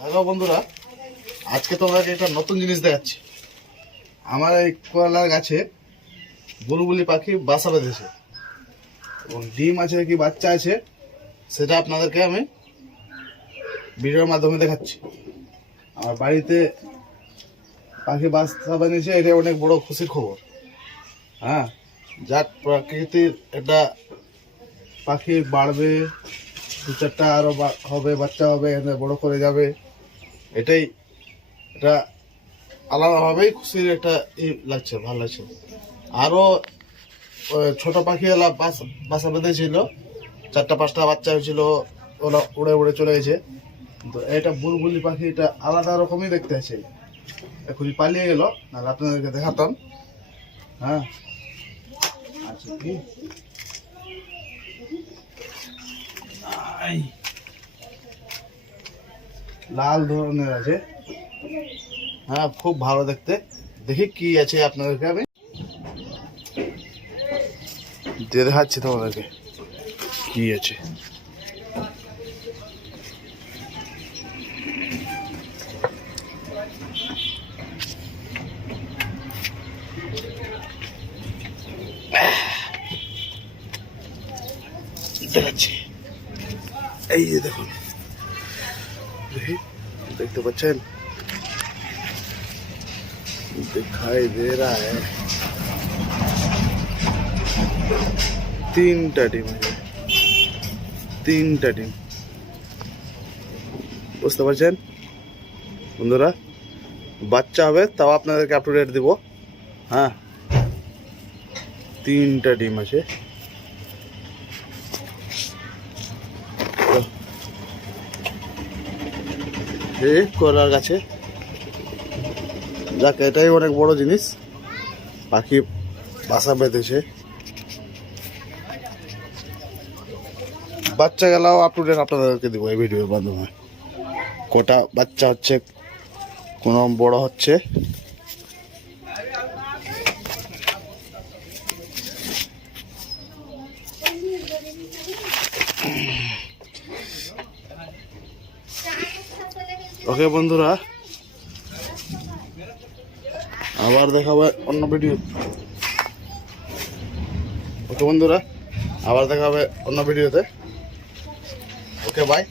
Hello বন্ধুরা, আজকে তোমাদেরকে একটা নতুন জিনিস দেখাচ্ছি। আমার এই কলার গাছে বুলবুলি পাখি বাসা বেঁধেছে এবং ডিম আছে কি বাচ্চা আছে সেটা আপনাদেরকে আমি ভিডিওর মাধ্যমে দেখাচ্ছি। আমার বাড়িতে পাখি বাসা বেঁধেছে, এটা অনেক বড় খুশির খবর। হ্যাঁ, যাক প্রকৃতির একটা পাখি বাড়বে, দু চারটা আরও হবে, বাচ্চা হবে, বড় করে যাবে, এটাই এটা আলাদাভাবেই খুশির একটা লাগছে, ভালো লাগছে। আরও ছোট পাখি এলা বাসা বেঁধেছিল, 4-5টা বাচ্চা হয়েছিল, ওরা উড়ে উড়ে চলে গেছে। তো এটা বুলবুলি পাখি, এটা আলাদা রকমই দেখতে আছে। এখনই পালিয়ে গেল, নাহলে আপনাদেরকে দেখাতাম। হ্যাঁ, আচ্ছা কি লাল ধরনের আছে। হ্যাঁ, খুব ভালো দেখতে। দেখি কি আছে আপনাদেরকে আমি দিয়ে দেখাচ্ছি তোমাদেরকে কি আছে। দেখাচ্ছি, এই যে দেখুন, দেখি দেখতে পাচ্ছেন, दिखाई दे रहा है। 3টা ডিম আছে, 3টা ডিম। বুঝতে পারছেন বন্ধুরা? বাচ্চা হবে তাও আপনাদেরকে আপ টু ডেট দিব। হ্যাঁ, 3টা ডিম আছে। কলার গাছে, যাক এটাই অনেক বড় জিনিস, পাখি বাসা বেঁধেছে। বাচ্চা গেলাও আপ টু ডেট আপনাদেরকে দিব এই ভিডিওর মাধ্যমে। কটা বাচ্চা হচ্ছে, কোন বড় হচ্ছে। ওকে বন্ধুরা, আবার দেখাবো অন্য ভিডিও। ওকে বন্ধুরা, আবার দেখা হবে অন্য ভিডিওতে। Okay bye.